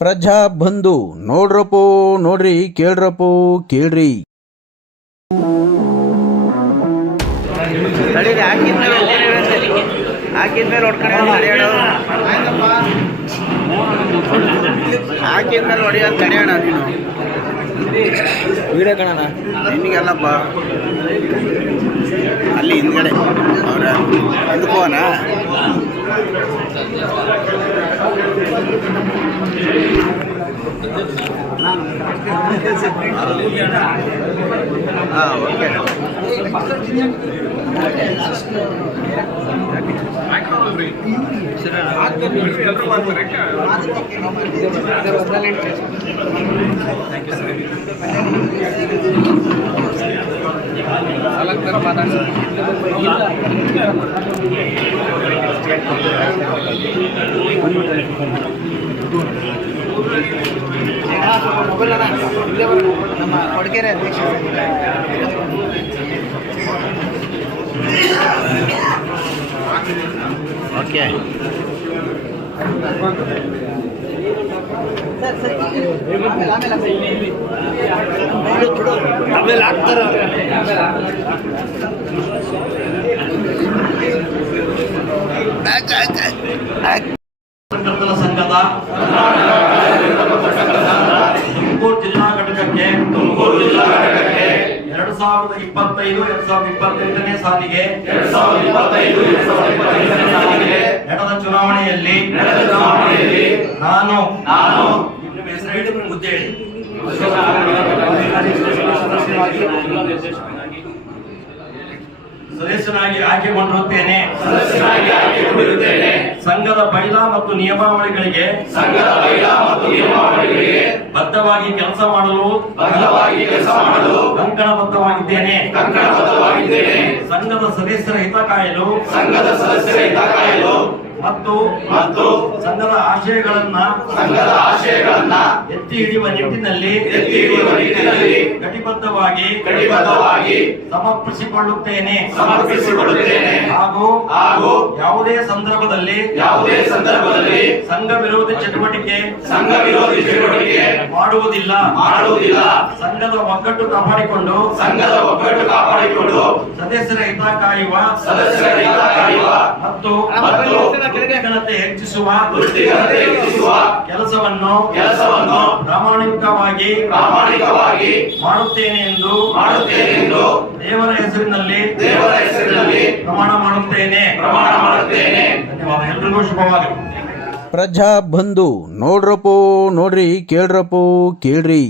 ಪ್ರಜಾ ಬಂಧು ನೋಡ್ರಪ್ಪೋ ನೋಡ್ರಿ ಕೇಳ್ರಪ್ಪೋ ಕೇಳ್ರಿ. ಹಾಕಿದ್ಮೇಲೆ ಹೊಡೆಯೋದು ತಡೆಯೋಣ ನೀನು ವಿಡಿಯೋ ಕಾಣೋಣ ನಿನಗೆಲ್ಲಪ್ಪ ಅಲ್ಲಿ ಹಿಂದ್ಗಡೆ ಅವ್ರ ಹಿಂದ್ಕೋನ ಹಾಂ ಓಕೆ ನಮ್ಮ ಕೊಡಗೆರೆ ಅಧ್ಯಕ್ಷ ಓಕೆ ಆಮೇಲೆ ಆಗ್ತಾರ ಸಂಘದ ತುಮಕೂರು ಜಿಲ್ಲಾ ಘಟಕಕ್ಕೆ 2025-2028ನೇ ಸಾಲಿಗೆ ನಡೆದ ಚುನಾವಣೆಯಲ್ಲಿ ನಾನು ಹುದ್ದೆ ಸದಸ್ಯನಾಗಿ ಆಯ್ಕೆಗೊಂಡಿರುತ್ತೇನೆ. ಸಂಘದ ಬೈಲಾ ಮತ್ತು ನಿಯಮಾವಳಿಗಳಿಗೆ ಬದ್ಧವಾಗಿ ಕೆಲಸ ಮಾಡಲು ಕಂಕಣಬದ್ಧವಾಗಿದ್ದೇನೆ. ಸಂಘದ ಸದಸ್ಯರ ಹಿತ ಕಾಯಲು ಮತ್ತು ಸಂಘದ ಆಶಯಗಳನ್ನ ಎತ್ತಿ ಹಿಡಿಯುವ ನಿಟ್ಟಿನಲ್ಲಿ ಕಟಿಬದ್ಧವಾಗಿ ಸಮರ್ಪಿಸಿಕೊಳ್ಳುತ್ತೇನೆ ಹಾಗೂ ಯಾವುದೇ ಸಂದರ್ಭದಲ್ಲಿ ಸಂಘ ವಿರೋಧಿ ಚಟುವಟಿಕೆ ಮಾಡುವುದಿಲ್ಲ. ಸಂಘದ ಒಗ್ಗಟ್ಟು ಕಾಪಾಡಿಕೊಂಡು ಸದಸ್ಯರ ಹಿತ ಕಾಯುವ ಮತ್ತು ವೃತ್ತಿಘನತೆ ಹೆಚ್ಚಿಸುವ ಕೆಲಸವನ್ನು ಪ್ರಾಮಾಣಿಕವಾಗಿ ಮಾಡುತ್ತೇನೆ ಎಂದು ದೇವರ ಹೆಸರಿನಲ್ಲಿ ಪ್ರಮಾಣ ಮಾಡುತ್ತೇನೆ. ಧನ್ಯವಾದ. ಎಲ್ರಿಗೂ ಶುಭವಾಗಲಿ. ಪ್ರಜಾ ಬಂಧು ನೋಡ್ರಪ್ಪೋ ನೋಡ್ರಿ ಕೇಳ್ರಪ್ಪೋ ಕೇಳ್ರಿ.